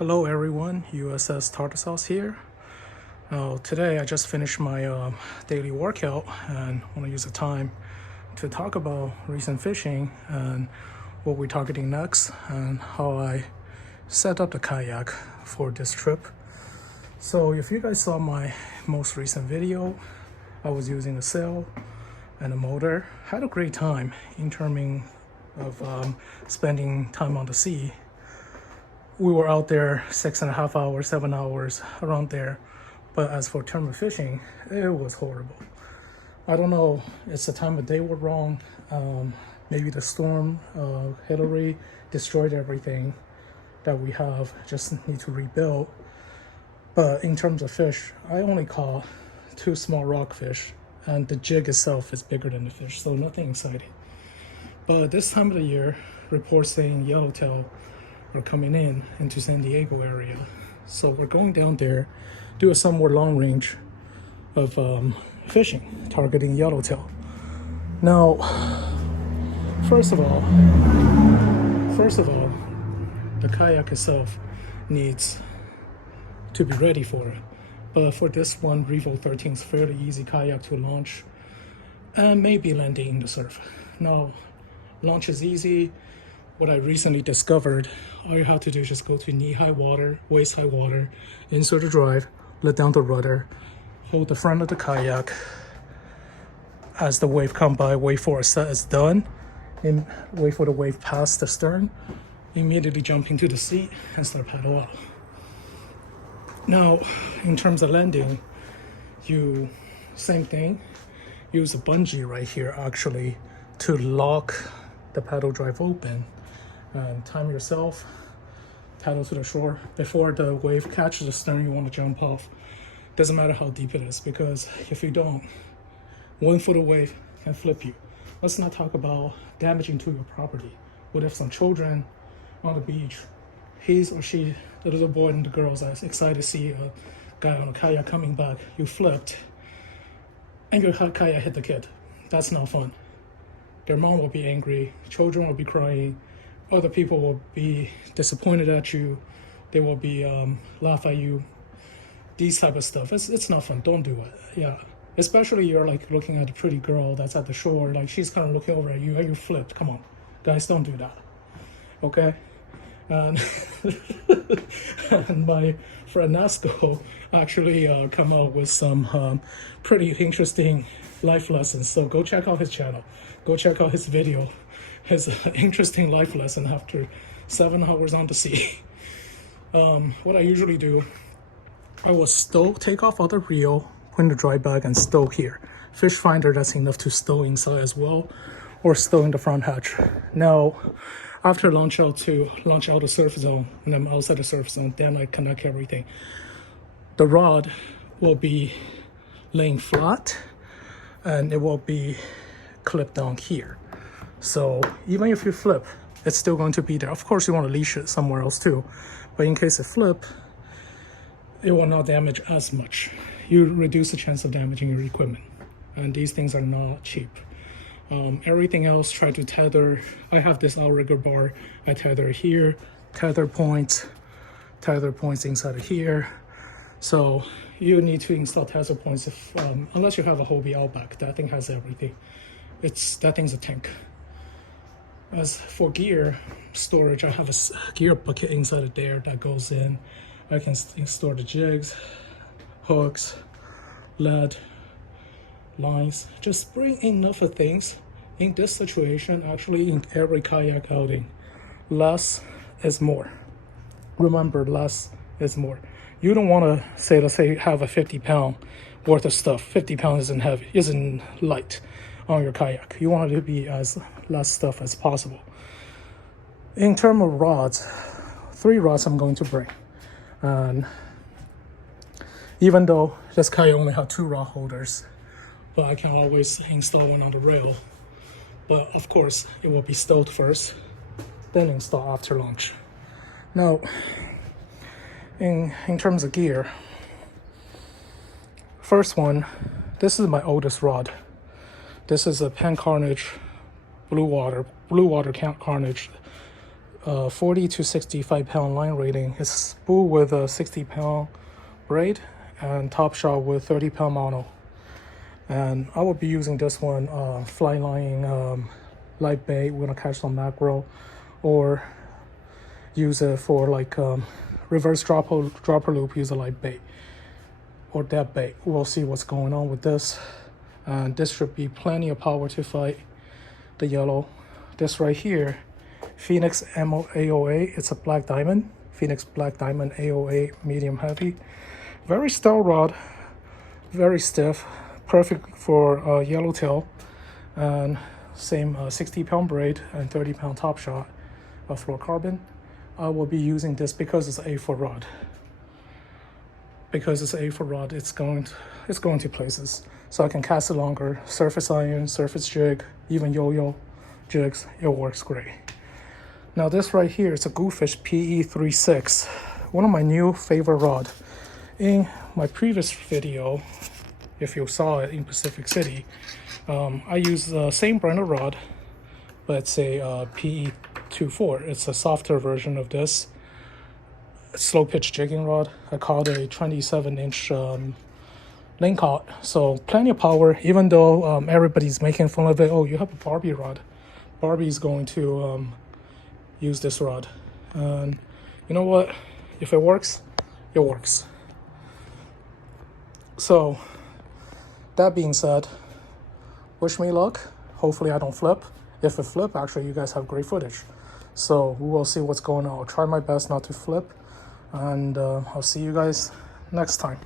Hello everyone, USS Tartar Sauce here. Today I just finished my daily workout and want to use the time to talk about recent fishing and what we're targeting next and how I set up the kayak for this trip. So if you guys saw my most recent video, I was using a sail and a motor. Had a great time in terms of spending time on the sea. We were out there 6.5 hours, 7 hours, around there. But as for term of fishing, it was horrible. I don't know, it's the time of day we're wrong. Maybe the storm, Hillary destroyed everything that we have, just need to rebuild. But in terms of fish, I only caught 2 small rockfish, and the jig itself is bigger than the fish, so nothing exciting. But this time of the year, reports saying yellowtail are coming into San Diego area. So we're going down there, do a somewhat long range of fishing, targeting yellowtail. Now, first of all, the kayak itself needs to be ready for it. But for this one, Revo 13 is fairly easy kayak to launch and maybe landing in the surf. Now, launch is easy. What I recently discovered, all you have to do is just go to knee-high water, waist-high water, insert the drive, let down the rudder, hold the front of the kayak. As the wave come by, wait for a set is done, and wait for the wave past the stern, immediately jump into the seat and start paddle out. Now, in terms of landing, same thing, use a bungee right here actually to lock the paddle drive open. And time yourself, paddle to the shore. Before the wave catches the stern, you want to jump off. Doesn't matter how deep it is, because if you don't, 1 foot of wave can flip you. Let's not talk about damaging to your property. What if some children on the beach, he's or she, the little boy and the girls are excited to see a guy on a kayak coming back, you flipped, and your kayak hit the kid. That's not fun. Their mom will be angry, children will be crying, other people will be disappointed at you, they will be laugh at you, these type of stuff. It's not fun, don't do it. Yeah, especially you're like looking at a pretty girl that's at the shore, like she's kind of looking over at you and you flipped. Come on, guys, don't do that, okay? And, and my friend Nasco actually come out with some pretty interesting life lessons. So go check out his channel. Go check out his video, his interesting life lesson after 7 hours on the sea. What I usually do, I will take off all the reel, put in the dry bag and stow here. Fish finder, that's enough to stow inside as well, or stow in the front hatch. Now, after launch out the surf zone, and I'm outside the surf zone, then I connect everything. The rod will be laying flat, and it will be clipped down here. So even if you flip, it's still going to be there. Of course, you want to leash it somewhere else too, but in case it flip, it will not damage as much. You reduce the chance of damaging your equipment, and these things are not cheap. Everything else, try to tether. I have this outrigger bar. I tether here, tether points inside of here. So you need to install tether points if, unless you have a Hobie Outback. That thing has everything. That thing's a tank. As for gear storage, I have a gear bucket inside of there that goes in. I can store the jigs, hooks, lead, lines. Just bring enough of things. In this situation, actually in every kayak outing, less is more. Remember, less is more. You don't want to say, let's say, have a 50-pound worth of stuff. 50 pounds isn't heavy, isn't light on your kayak. You want it to be as less stuff as possible. In terms of rods, 3 rods I'm going to bring. And even though this kayak only has 2 rod holders, but I can always install one on the rail. But of course, it will be stowed first, then install after launch. Now, in terms of gear, first one, this is my oldest rod. This is a Pan Carnage Blue Water Carnage 40 to 65 pound line rating. It's spool with a 60 pound braid and top shot with 30 pound mono. And I will be using this one fly lying live bait. We're gonna catch some mackerel, or use it for like reverse dropper loop, use a live bait or dead bait. We'll see what's going on with this. And this should be plenty of power to fight the yellow. This right here, Phoenix AOA, it's a black diamond. Phoenix black diamond AOA, medium heavy. Very stout rod, very stiff, perfect for yellowtail. And same 60 pound braid and 30 pound top shot of fluorocarbon. I will be using this because it's A4 rod. Because it's A4 rod, it's going to places. So I can cast it longer, surface iron, surface jig, even yo-yo jigs, it works great. Now this right here is a Goofish PE36, one of my new favorite rod. In my previous video, if you saw it in Pacific City, I use the same brand of rod, but it's a PE24. It's a softer version of this slow pitch jigging rod. I caught a 27-inch lingcod, so plenty of power. Even though everybody's making fun of it, oh, you have a Barbie rod. Barbie's going to use this rod, and you know what? If it works, it works. So that being said, wish me luck. Hopefully I don't flip. If it flip, actually you guys have great footage. So we will see what's going on. I'll try my best not to flip, and I'll see you guys next time.